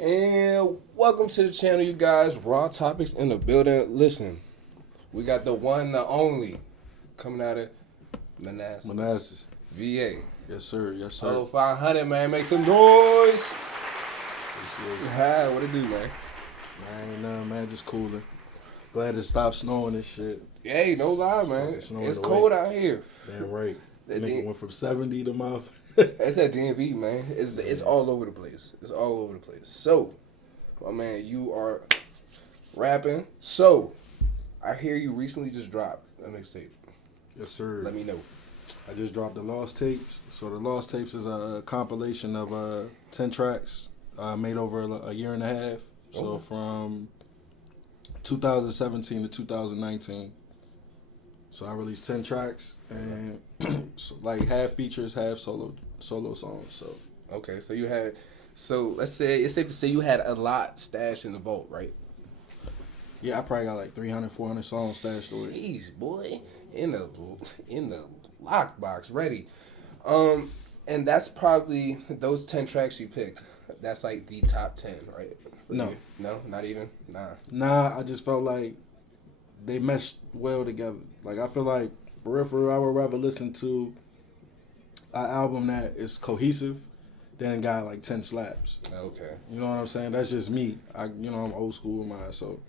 And welcome to the channel, you guys. Raw topics in the building. Listen, we got the one, the only, coming out of Manassas. VA. Yes, sir. Yes, sir. Polo500, man. Make some noise. Appreciate it. Hi, what it do, man? Man, ain't nothing, man. Just cooling. Glad it stopped snowing and shit. Hey, no lie, man. It's cold out here. Damn right. That nigga went from 70 to my... That's that DMV, man. It's all over the place. It's all over the place. So, my man, you are rapping. So, I hear you recently just dropped a mixtape. Yes, sir. Let me know. I just dropped the Lost Tapes. So the Lost Tapes is a compilation of 10 tracks made over a year and a half. So from 2017 to 2019. So I released 10 tracks and so like half features, half solo songs. So okay, so let's say it's safe to say you had a lot stashed in the vault, right? yeah, I probably got like 300, 400 songs stashed away. Jeez, boy, in the lockbox, ready. And that's probably those 10 tracks you picked. That's like the top 10, right? No. You? No, not even. Nah, I just felt like they meshed well together. Like I feel like for real, I would rather listen to an album that is cohesive than got like 10 slaps. Okay. You know what I'm saying? That's just me. I'm old school in mine, so.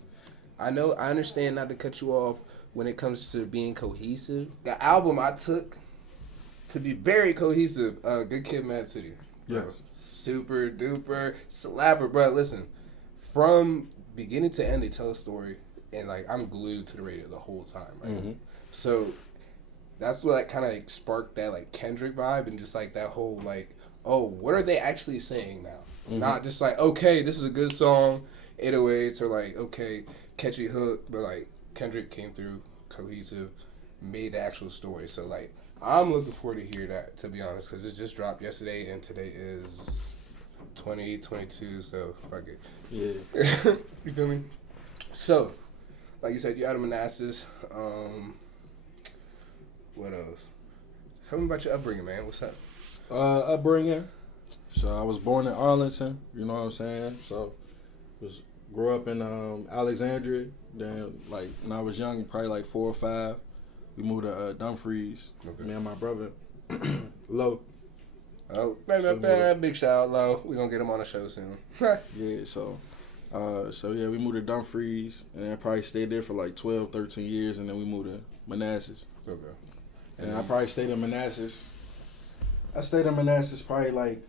I understand not to cut you off when it comes to being cohesive. The album I took to be very cohesive, Good Kid, Mad City. Yes. Super duper slapper, bro. Listen, from beginning to end, they tell a story, and like I'm glued to the radio the whole time, right? Mm-hmm. So that's what kind of sparked that like Kendrick vibe, and just like that whole like, oh, what are they actually saying now? Mm-hmm. Not just like, okay, this is a good song, 808s, or like, okay, catchy hook, but like Kendrick came through cohesive, made the actual story. So like I'm looking forward to hear that, to be honest, because it just dropped yesterday and today is 2022, so fuck it. Yeah. You feel me? So, like you said, you're out of Manassas. What else? Tell me about your upbringing, man. What's up? Upbringing. So I was born in Arlington, you know what I'm saying? So grew up in Alexandria. Then like when I was young, probably like 4 or 5, we moved to Dumfries. Okay. Me and my brother, Lo. Oh, big shout out, Lo. We're gonna get him on the show soon. Yeah, so yeah, we moved to Dumfries and I probably stayed there for like 12, 13 years, and then we moved to Manassas. Okay. And I probably stayed in Manassas. I stayed in Manassas probably like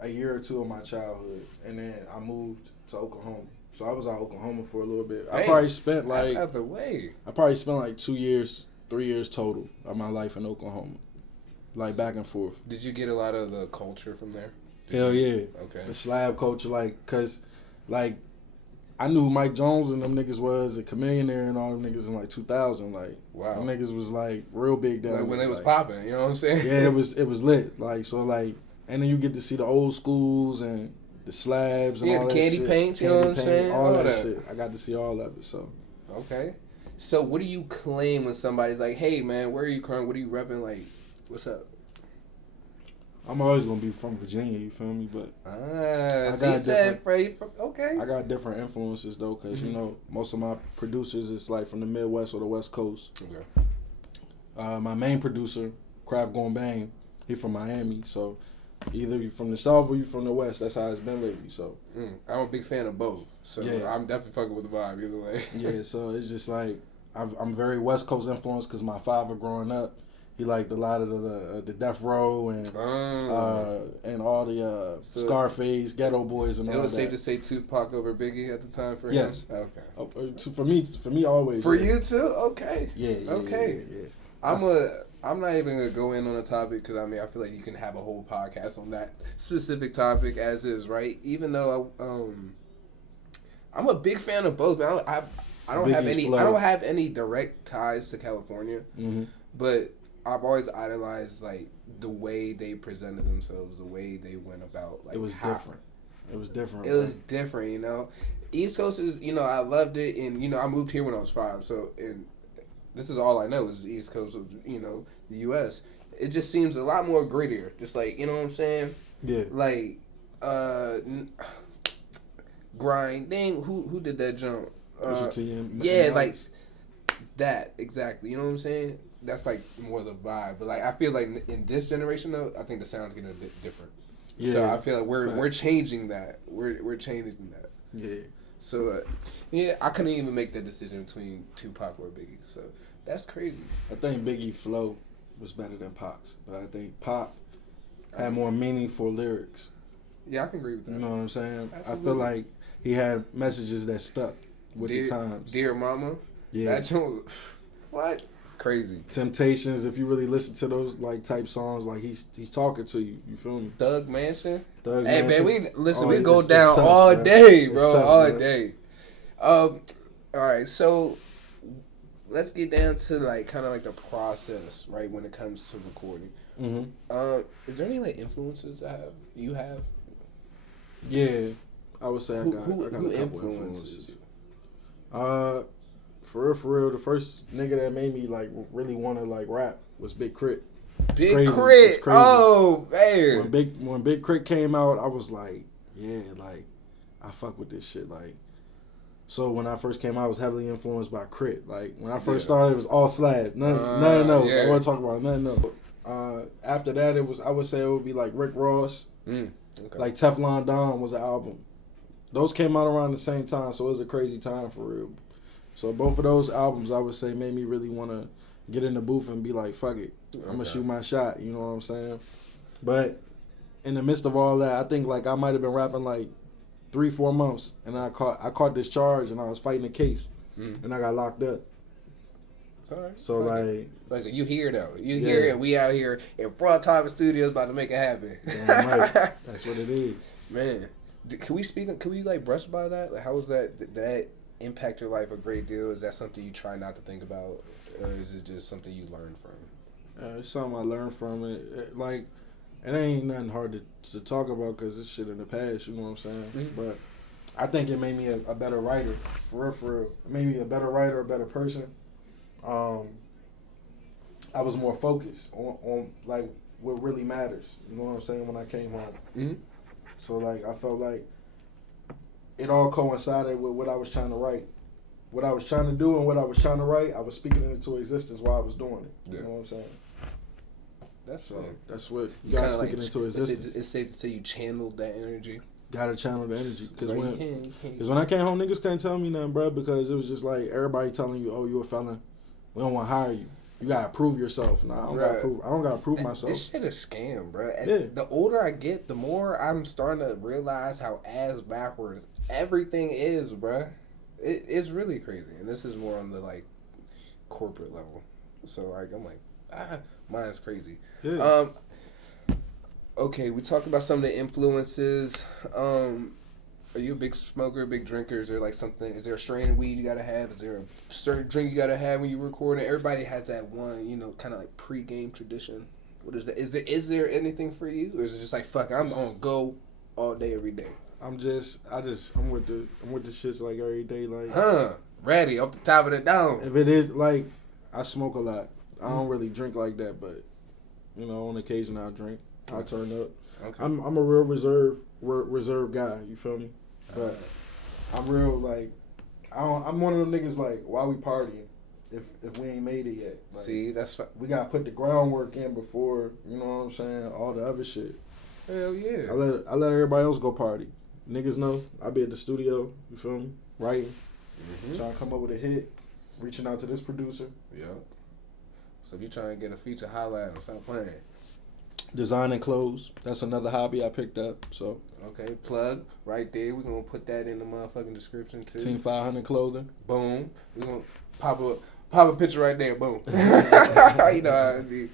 a year or two of my childhood, and then I moved to Oklahoma. So I was out Oklahoma for a little bit. I probably spent like out the way. I probably spent like 2 years, 3 years total of my life in Oklahoma, like back and forth. Did you get a lot of the culture from there? Hell yeah. Okay. The slab culture, like, cause like I knew who Mike Jones and them niggas was, a Chameleonaire and all them niggas in like 2000. Like, wow, them niggas was like real big down. Like when they was popping, you know what I'm saying? Yeah, it was lit. Like, so like, and then you get to see the old schools and the slabs and all the that candy shit. paints, you know what I'm saying? All that shit. I got to see all of it. So. Okay. So what do you claim when somebody's like, hey man, where are you from? What are you repping? Like, what's up? I'm always gonna be from Virginia, you feel me? But so you said, okay. I got different influences though, cause you know most of my producers is like from the Midwest or the West Coast. Okay. My main producer, Kraft Gon Bang, he from Miami, so either you from the South or you from the West. That's how it's been lately. So I'm a big fan of both. So yeah. I'm definitely fucking with the vibe either way. Yeah, so it's just like I'm very West Coast influenced because my father growing up, he liked a lot of the Death Row and all the Scarface, Ghetto Boys, and all that. It was safe to say Tupac over Biggie at the time for him? Yes. Okay. For me always. For you too? Okay. Yeah. Okay. Yeah. I'm not even gonna go in on the topic because I feel like you can have a whole podcast on that specific topic as is, right? Even though I'm a big fan of both, man. I don't have any direct ties to California, but I've always idolized like the way they presented themselves, the way they went about. Like it was different. It was different. It was different, you know. East Coast is, I loved it, and I moved here when I was 5, so and this is all I know is the East Coast of the U.S. It just seems a lot more grittier, just like you know what I'm saying. Yeah. Like, grind. Dang, who did that jump? Pusha T and yeah, like that exactly. You know what I'm saying? That's like more the vibe. But like I feel like in this generation though, I think the sound's getting a bit different. Yeah. So I feel like we're changing that. We're changing that. Yeah. So yeah, I couldn't even make the decision between Tupac or Biggie. So that's crazy. I think Biggie flow was better than Pac's, but I think Pac had more meaningful lyrics. Yeah, I can agree with that. You know what I'm saying? Absolutely. I feel like he had messages that stuck with the times. Dear Mama. Yeah. That joint was, what? Crazy. Temptations, if you really listen to those like type songs, like he's talking to you. You feel me? Thug Mansion. Thug hey Mansion. Man, we it's go down tough, all man. day, bro, tough, all man. day. All right, so let's get down to like kind of like the process, right, when it comes to recording. Mm-hmm. Is there any like influences you have? Yeah, I would say I got a couple influences. For real, the first nigga that made me like really want to like rap was Big Crit. Big Crit. Oh man. When Big Crit came out, I was like, yeah, like I fuck with this shit. Like, so when I first came out, I was heavily influenced by Crit. Like when I first started, it was all Slab. Nothing else. Yeah. I want to talk about nothing else. After that, I would say it would be like Rick Ross. Okay. Like Teflon Don was an album. Those came out around the same time, so it was a crazy time for real. So both of those albums, I would say, made me really want to get in the booth and be like, fuck it. I'm going to shoot my shot. You know what I'm saying? But in the midst of all that, I think like I might have been rapping like 3-4 months, and I caught this charge, and I was fighting a case, and I got locked up. Sorry. So like you hear though, you hear it. We out here in Broad Top Studios about to make it happen. Damn right. That's what it is, man. Can we like brush by that? Like, how was that? Did that impact your life a great deal? Is that something you try not to think about, or is it just something you learned from? It's something I learned from it. Like, it ain't nothing hard to talk about because it's shit in the past. You know what I'm saying? Mm-hmm. But I think it made me a better writer. For real. It made me a better writer, a better person. I was more focused on like what really matters. You know what I'm saying? When I came home. Mm-hmm. So like I felt like it all coincided with what I was trying to write. What I was trying to do and what I was trying to write, I was speaking it into existence while I was doing it. You know what I'm saying? That's what you got speaking into existence. It's safe to say you channeled that energy. Gotta channel the energy. Because when I came home, niggas couldn't tell me nothing, bro, because it was just like everybody telling you, oh, you a felon. We don't want to hire you. You gotta prove yourself. Nah, I don't gotta prove myself. This shit a scam, bro. Yeah. The older I get, the more I'm starting to realize how ass backwards everything is, bro. It's really crazy, and this is more on the like corporate level. So like I'm like, mine's crazy. Yeah. Okay, we talked about some of the influences. Are you a big smoker, a big drinker? Is there like something? Is there a strain of weed you gotta have? Is there a certain drink you gotta have when you record it? Everybody has that one, kind of like pre-game tradition. What is that? Is there anything for you, or is it just like fuck? I'm on go all day, every day. I'm with the shits like every day, like ready off the top of the dome. If it is like, I smoke a lot. I don't really drink like that, but on occasion I drink. I turn up. Okay. I'm a real reserve guy. You feel me? But I'm real like I'm one of them niggas like, why we partying if we ain't made it yet? Like, see, we gotta put the groundwork in before what I'm saying, all the other shit. Hell yeah. I let everybody else go party. Niggas know I be at the studio. You feel me? Writing, trying to come up with a hit, reaching out to this producer. Yeah. So if you trying to get a feature, holla at him. Stop playing. Designing clothes. That's another hobby I picked up. So okay, plug right there. We're gonna put that in the motherfucking description too. Team 500 clothing. Boom. We're gonna pop a picture right there. Boom. You know how it be.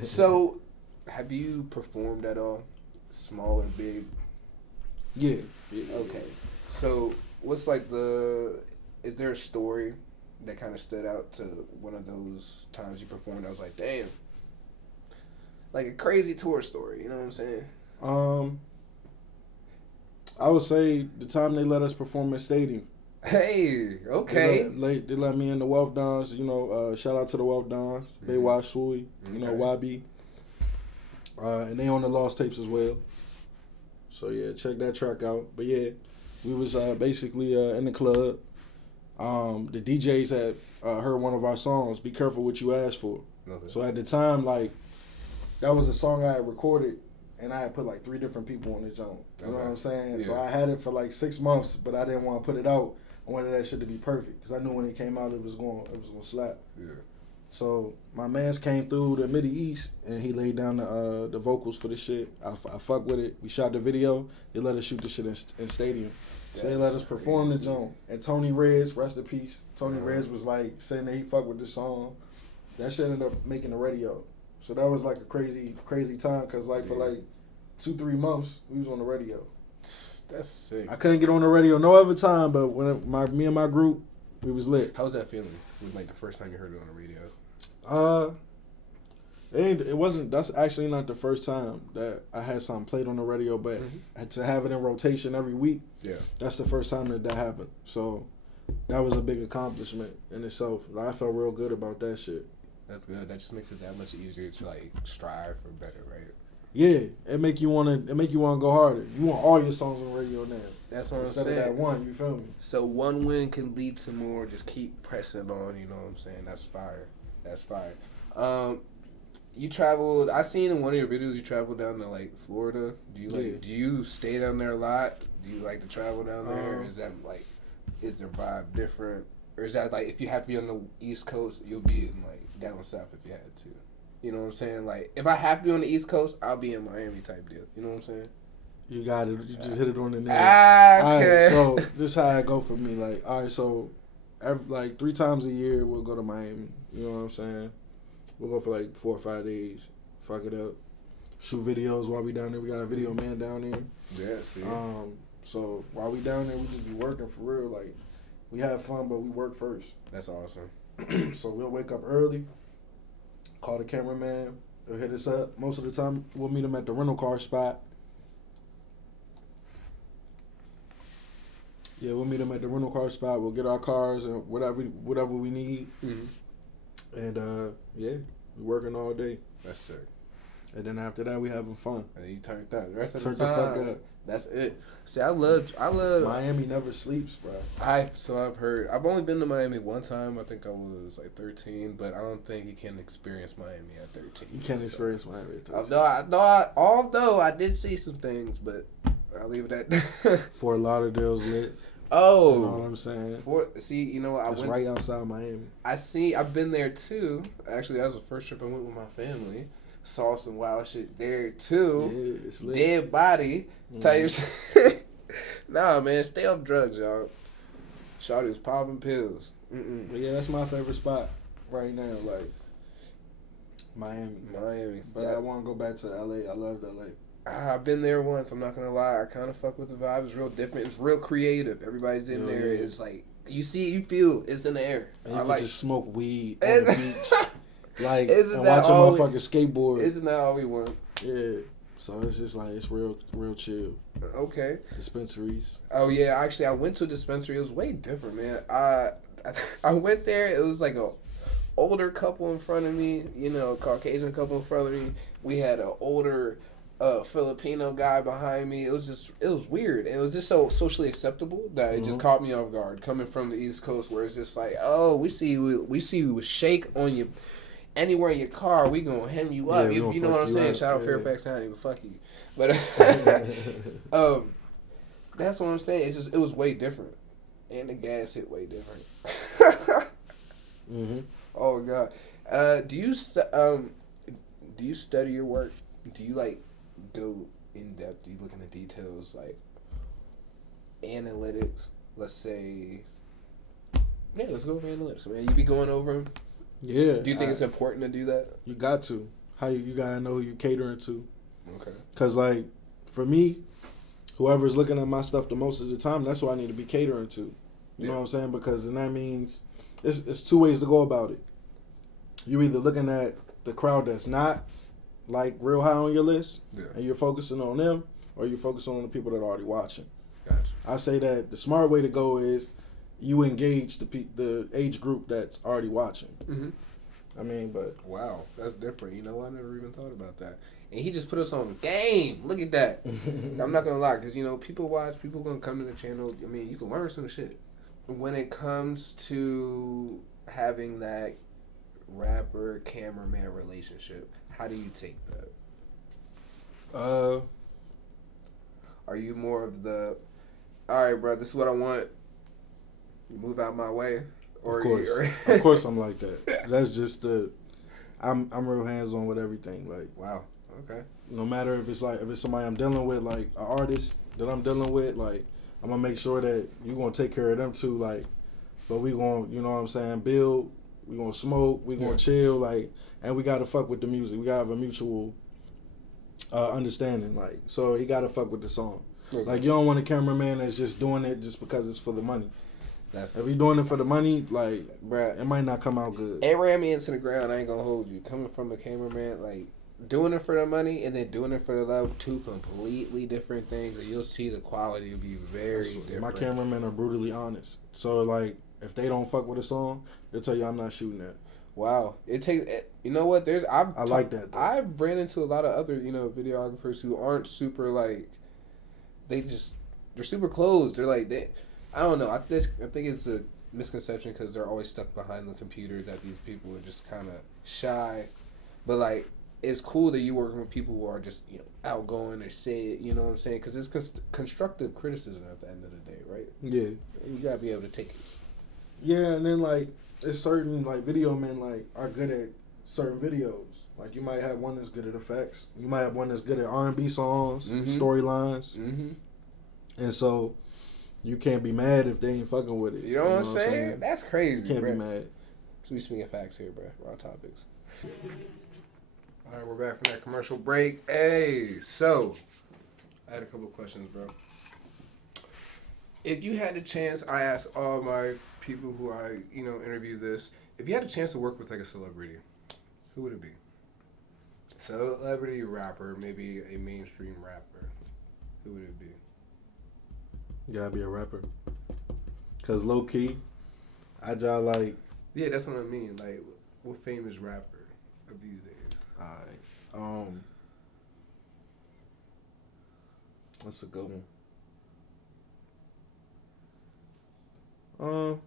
So have you performed at all? Small or big? Yeah. Okay. So what's like is there a story that kind of stood out to one of those times you performed? I was like, damn. Like a crazy tour story, you know what I'm saying? I would say the time they let us perform at Stadium. Hey, okay. They let me in the Wealth Dons, shout out to the Wealth Dons, Baywash Sui, YB. And they on the Lost Tapes as well. So yeah, check that track out. But yeah, We was basically in the club. The DJs had heard one of our songs, "Be Careful What You Ask For." Okay. So at the time, like, that was a song I had recorded, and I had put like 3 different people on the joint. You know what I'm saying? Yeah. So I had it for like 6 months, but I didn't want to put it out. I wanted that shit to be perfect because I knew when it came out, it was going to slap. Yeah. So my man's came through the Midi East, and he laid down the vocals for the shit. I fuck with it. We shot the video. They let us shoot the shit in stadium. So they let us perform the joint. And Tony Reds, rest in peace. Tony Reds was like saying that he fucked with this song. That shit ended up making the radio. So that was like a crazy time because like for like 2-3 months we was on the radio. That's sick. I couldn't get on the radio no other time, but when me and my group, we was lit. How was that feeling? It was like the first time you heard it on the radio. It wasn't. That's actually not the first time that I had something played on the radio, but to have it in rotation every week, that's the first time that happened. So that was a big accomplishment in itself. Like, I felt real good about that shit. That's good. That just makes it that much easier to like strive for better, right? Yeah, it make you wanna go harder. You want all your songs on the radio now. That's what I'm saying. Instead of that one, you feel me? So one win can lead to more. Just keep pressing on. You know what I'm saying? That's fire. That's fire. You traveled. I seen in one of your videos you traveled down to like Florida. Do you stay down there a lot? Do you like to travel down there? Or is that like, is their vibe different? Or is that like if you have to be on the East Coast, you'll be in like down south if you had to? You know what I'm saying? Like if I have to be on the East Coast, I'll be in Miami type deal. You know what I'm saying? You got it. You just hit it on the nail. Okay. All right, so this is how I go for me. Like, all right, so like 3 times a year we'll go to Miami. You know what I'm saying? We'll go for like 4 or 5 days. Fuck it up. Shoot videos while we down there. We got a video man down there. Yeah, see. So while we down there, we just be working for real. Like, we have fun, but we work first. That's awesome. So we'll wake up early, call the cameraman, he'll hit us up. Most of the time, we'll meet him at the rental car spot. Yeah, we'll meet him at the rental car spot. We'll get our cars and whatever we need. Mm-hmm. And, yeah, we're working all day. That's sick. And then after that, we having fun. And you turned up. The rest of the time, fuck up. That's it. See, I love Miami never sleeps, bro. I've heard. I've only been to Miami one time. I think I was like 13, but I don't think you can experience Miami at 13. You can't experience Miami at 13. Although I did see some things, but I'll leave it at Fort Lauderdale's lit. Oh, you know what I'm saying? You know what? It's right outside Miami. I've been there too. Actually, that was the first trip I went with my family. Saw some wild shit there too. Yeah, it's lit. Dead body. Tell you shit. Nah, man, stay off drugs, y'all. Shawty was popping pills. But yeah, that's my favorite spot right now. Like Miami. But I want to go back to LA. I love LA. I've been there once. I'm not gonna lie. I kind of fuck with the vibe. It's real different. It's real creative. Everybody's in there. Yeah. It's like you feel. It's in the air. And you can just smoke weed on the beach. Like, and watch a motherfucker skateboard. Isn't that all we want? Yeah. So it's just like, it's real chill. Okay. Dispensaries. Oh, yeah. Actually, I went to a dispensary. It was way different, man. I went there. It was like a older couple in front of me, Caucasian couple in front of me. We had an older Filipino guy behind me. It was weird. And it was just so socially acceptable that it just caught me off guard. Coming from the East Coast where it's just like, oh, we see you with shake on you. Anywhere in your car, we gonna hem you up. You know what I'm saying? Shout out Fairfax County, but fuck you. But that's what I'm saying. It was way different, and the gas hit way different. Oh God, do you study your work? Do you like go in depth? Do you look into details like analytics? Let's say, yeah, let's go over analytics. Man, you be going over them. Yeah. Do you think it's important to do that? You got to. You gotta know who you catering to. Okay. Cause like, for me, whoever's looking at my stuff the most of the time, that's who I need to be catering to. You know what I'm saying? Because then that means it's 2 ways to go about it. You're either looking at the crowd that's not like real high on your list, and you're focusing on them, or you're focusing on the people that are already watching. Gotcha. I say that the smart way to go is you engage the age group that's already watching. Mm-hmm. I mean, but wow, that's different. You know, I never even thought about that. and he just put us on game. Look at that. I'm not gonna lie, because you know people watch, people gonna come to the channel. I mean, you can learn some shit. When it comes to having that rapper cameraman relationship, how do you take that? Are you more of the, all right, bro, this is what I want, you move out my way? Or of course. Of course I'm like that. That's just I'm real hands on with everything. Like, wow, okay. No matter if it's somebody I'm dealing with, like an artist that I'm dealing with, like I'm gonna make sure that you gonna take care of them too. Like, but we gonna, you know what I'm saying, build. We gonna smoke. We gonna chill. Like, and we gotta fuck with the music. We gotta have a mutual understanding. Like, so he gotta fuck with the song. Okay. Like, you don't want a cameraman that's just doing it just because it's for the money. If he doing it for the money, like, bruh, it might not come out good. It ran me into the ground. I ain't gonna hold you. Coming from a cameraman, like, doing it for the money and then doing it for the love, two completely different things. And you'll see the quality will be very different. My cameramen are brutally honest. So, like, if they don't fuck with a song, they'll tell you I'm not shooting that. Wow, it takes. You know what? I like that. Though. I've ran into a lot of other videographers who aren't super like. They're super closed. They're like I don't know. I think it's a misconception because they're always stuck behind the computer that these people are just kind of shy. But like, it's cool that you working with people who are just outgoing or say it. You know what I'm saying? Because it's constructive criticism at the end of the day, right? Yeah. And you gotta be able to take it. Yeah, and then like it's certain like video men like are good at certain videos. Like you might have one that's good at effects. You might have one that's good at R&B songs, storylines, and so. You can't be mad if they ain't fucking with it. You know what I'm saying? That's crazy. You can't be mad. So we speaking facts here, bro. Raw topics. All right, we're back from that commercial break. Hey, so I had a couple of questions, bro. If you had the chance, I asked all my people who I interview this. If you had a chance to work with like a celebrity, who would it be? Celebrity rapper, maybe a mainstream rapper. Who would it be? You gotta be a rapper. Cause low key, I just like. Yeah, that's what I mean. Like, what famous rapper of these days? Alright. That's a good one.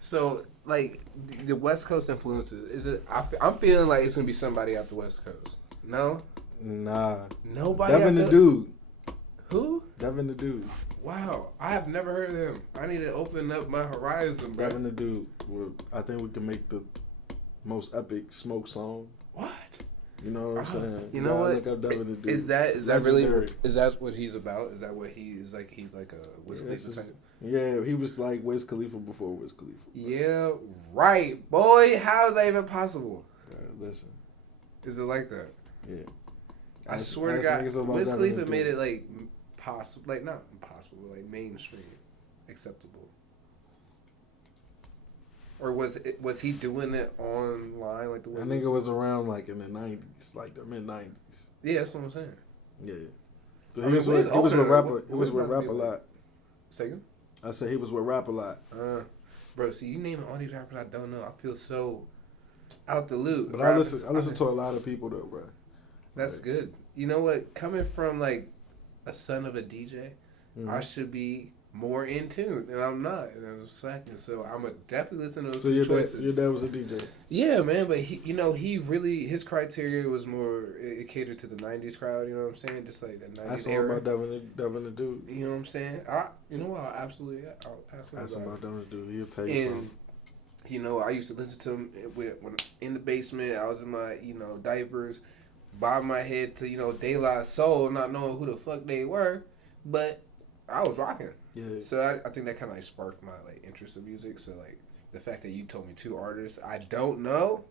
So like the West Coast influences. Is it? I'm feeling like it's gonna be somebody out the West Coast. No. Nah. Nobody. Devin the Dude. Who? Devin the Dude. Wow, I have never heard of him. I need to open up my horizon, bro. Devin the Dude. I think we can make the most epic smoke song. What? You know what I'm saying? You know what? Look up Devin the Dude. Is that really? Is that what he's about? Is that what he is like? He's like a Wiz Khalifa type? Yeah, he was like Wiz Khalifa before Wiz Khalifa. Yeah, right, boy. How is that even possible? Listen. Is it like that? Yeah. I swear to God, Wiz Khalifa made it like possible, like not impossible, like mainstream, acceptable. Or was he doing it online like the way? I think it was around like in the 90s, like the mid 90s. Yeah, that's what I'm saying. Yeah. So he was with Rap a lot. Second? I said he was with Rap a lot. Bro, see, you naming all these rappers I don't know. I feel so out the loop. But I listen to a lot of people though, bro. That's like, good. You know what? Coming from like a son of a DJ, I should be more in tune, and I'm not. And I'm slacking, so I'm gonna definitely listen to those two choices. Your dad was a DJ. Yeah, man, but he really his criteria was more it catered to the '90s crowd. You know what I'm saying? Just like the '90s era. About Devin the Dude. You know what I'm saying? You know what? I'll ask him about Devin the Dude. He'll tell you something. You know, I used to listen to him when in the basement. I was in my diapers, bob my head to De La Soul, not knowing who the fuck they were, but I was rocking. Yeah. So I think that kind of like sparked my like interest in music. So like the fact that you told me two artists I don't know,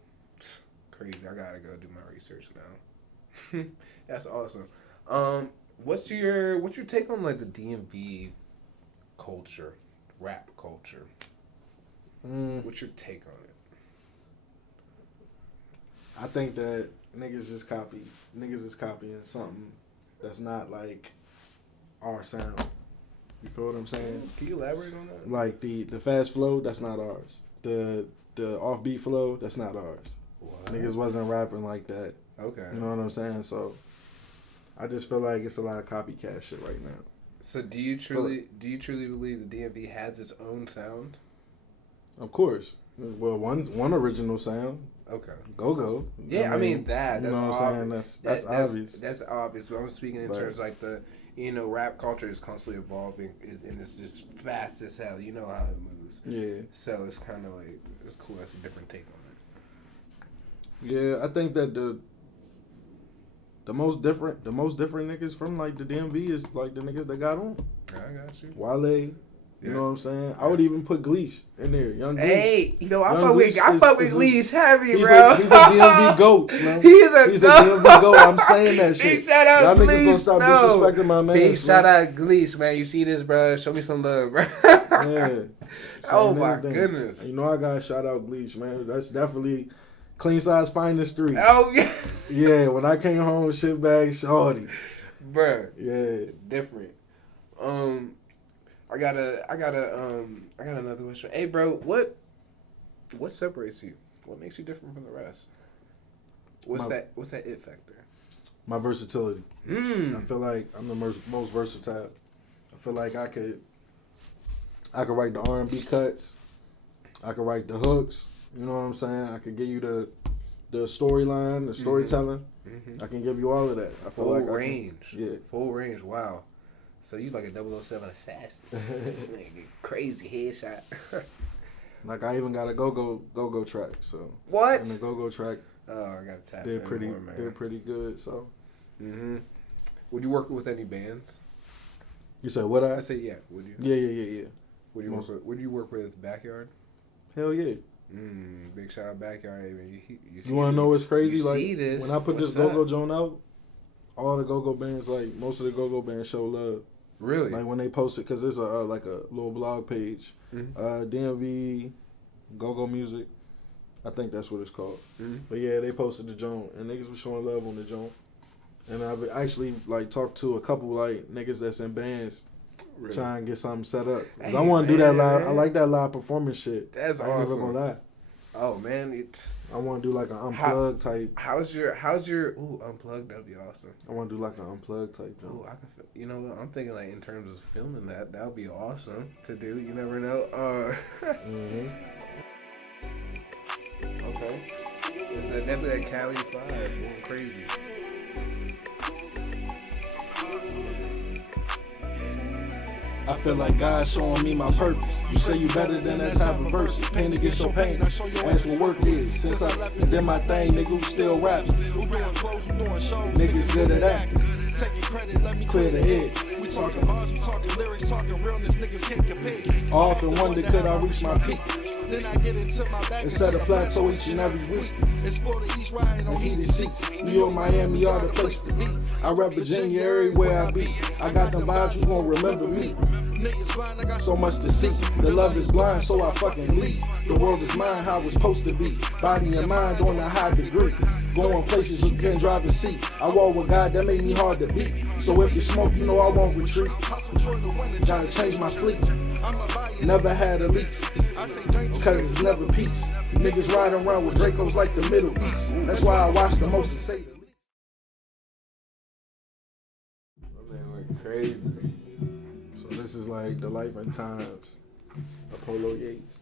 crazy. I gotta go do my research now. That's awesome. What's your take on like the DMV culture, rap culture? What's your take on it? I think that niggas is copying something that's not like our sound. You feel what I'm saying? Can you elaborate on that? Like the fast flow, that's not ours. The offbeat flow, that's not ours. What? Niggas wasn't rapping like that Okay. You know what I'm saying? So I just feel like it's a lot of copycat shit right now. So do you truly believe the DMV has its own sound? Of course. Well, one original sound. Okay. Go. Yeah, I mean that. That's you know what I'm saying? That's obvious. That's obvious. But I'm speaking in terms like the rap culture is constantly evolving, and it's just fast as hell. You know how it moves. Yeah. So it's kind of like it's cool. That's a different take on it. Yeah, I think that the most different niggas from like the DMV is like the niggas that got on. I got you. Wale. You know what I'm saying? I would even put Gleesh in there. Young Gleesh. Hey, I fuck with Gleesh heavy, he's bro. He's a DMV goat, man. He's a DMV goat. I'm saying that shit. Big shout out Y'all Gleesh. Niggas gonna stop disrespecting my man. Big shout out Gleesh, man. You see this, bro? Show me some love, bro. Yeah. Oh my goodness. You know I gotta shout out Gleesh, man. That's definitely Clean Side's finest street. Oh yeah. Yeah, when I came home, shit bag shorty. Bruh. Yeah. Different. I got another question. Hey, bro, what separates you? What makes you different from the rest? What's that it factor? My versatility. I feel like I'm the most versatile. I feel like I could write the R&B cuts. I could write the hooks. You know what I'm saying? I could give you the storyline, the storytelling. I can give you all of that. I feel full like range. Full range. Wow. So you like a 007 assassin. This nigga crazy headshot. Like I even got a go-go track. So what? On the go-go track. Oh, I gotta tap. They're pretty good. So. Would you work with any bands? You said what? I say yeah. Would you? Yeah. Would you work with Backyard? Hell yeah. Big shout out Backyard. Hey, man, you want to know what's crazy? You like see this. When I put this go-go joint out, all the go-go bands, like most of the go-go bands show love. Really? Like when they post it, because there's a like a little blog page, DMV Go-Go Music. I think that's what it's called. But yeah, they posted the joint, and niggas was showing love on the joint. And I've actually like talked to a couple like niggas that's in bands, trying to get something set up. Cause I want to do that live. I like that live performance shit. That's awesome. I ain't never gonna lie. Oh man, I want to do like an unplugged type. How's your unplugged? That'd be awesome. I want to do like an unplugged type. Oh, I can feel, you know what? I'm thinking like in terms of filming that would be awesome to do. You never know. Okay. It's definitely that Cali 5 going crazy. I feel like God showing me my purpose. You say you better than us, have a verse. Pain against your pain. That's what work is. Since I did my thing, nigga, who still rap. Niggas good at that. Clear the head. We talking bars, we talking lyrics, talking realness. Niggas can't compare. I often wonder, could I reach my peak? Then I get into my bag and set a plateau each and every week. Explore the East riding on heated seats. New York, Miami are the place to be. I rep Virginia everywhere I be. I got them vibes, you gon' remember me. Niggas blind, I got so much to see. The love is blind, so I fucking leave. The world is mine, how it's supposed to be. Body and mind on a high degree. Going places you can't drive and see. I walk with God, that made me hard to beat. So if you smoke, you know I won't retreat. Trying to change my fleet. Never had elites, cause it's never peace. Niggas riding around with Dracos like the Middle East. That's why I watch the most and say the least. My man went crazy. So this is like the life and times of Polo Yates.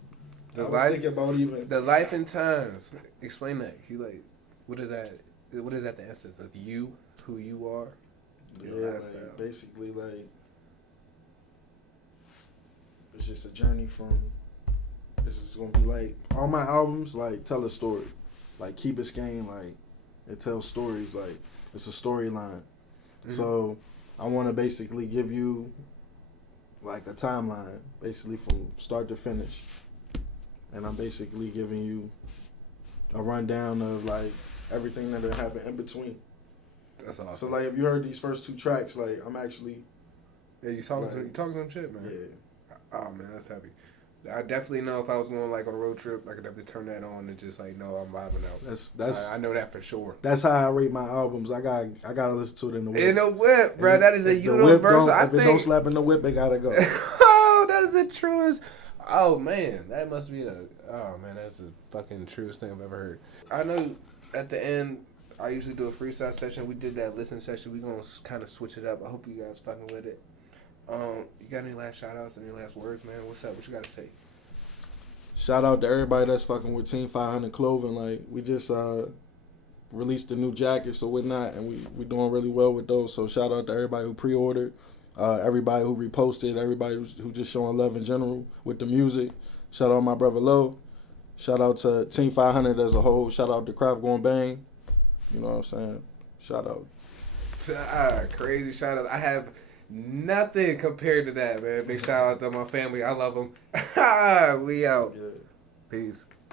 The life and times. Explain that. What is that? What is that the essence of you, who you are? Yeah, like, basically like it's just a journey from. This is gonna be like all my albums like tell a story, like Keep It Game, like it tells stories, like it's a storyline. So I want to basically give you like a timeline, basically from start to finish, and I'm basically giving you a rundown of like everything that happened in between. That's awesome. So like if you heard these first two tracks, like I'm actually you talking some shit, man. Yeah. Oh man, that's heavy. I definitely know if I was going like on a road trip, I could definitely turn that on and just like, no, I'm vibing out. That's I know that for sure. That's how I rate my albums. I gotta listen to it in the whip. In the whip, bro. That is a universal. If it don't slap in the whip, it gotta go. Oh, that is the truest. Oh man, that must be that's the fucking truest thing I've ever heard. I know at the end I usually do a freestyle session. We did that listen session. We gonna kind of switch it up. I hope you guys fucking with it. You got any last shout outs, any last words, man? What's up? What you got to say? Shout out to everybody that's fucking with Team 500 clothing. Like, we just released the new jackets or whatnot, and we doing really well with those. So shout out to everybody who pre-ordered, everybody who reposted, everybody who just showing love in general with the music. Shout out my brother Lo. Shout out to Team 500 as a whole. Shout out to Craft Going Bang. You know what I'm saying? Shout out. Crazy shout out. I have nothing compared to that, man. Big shout out to my family. I love them. We out. Yeah. Peace.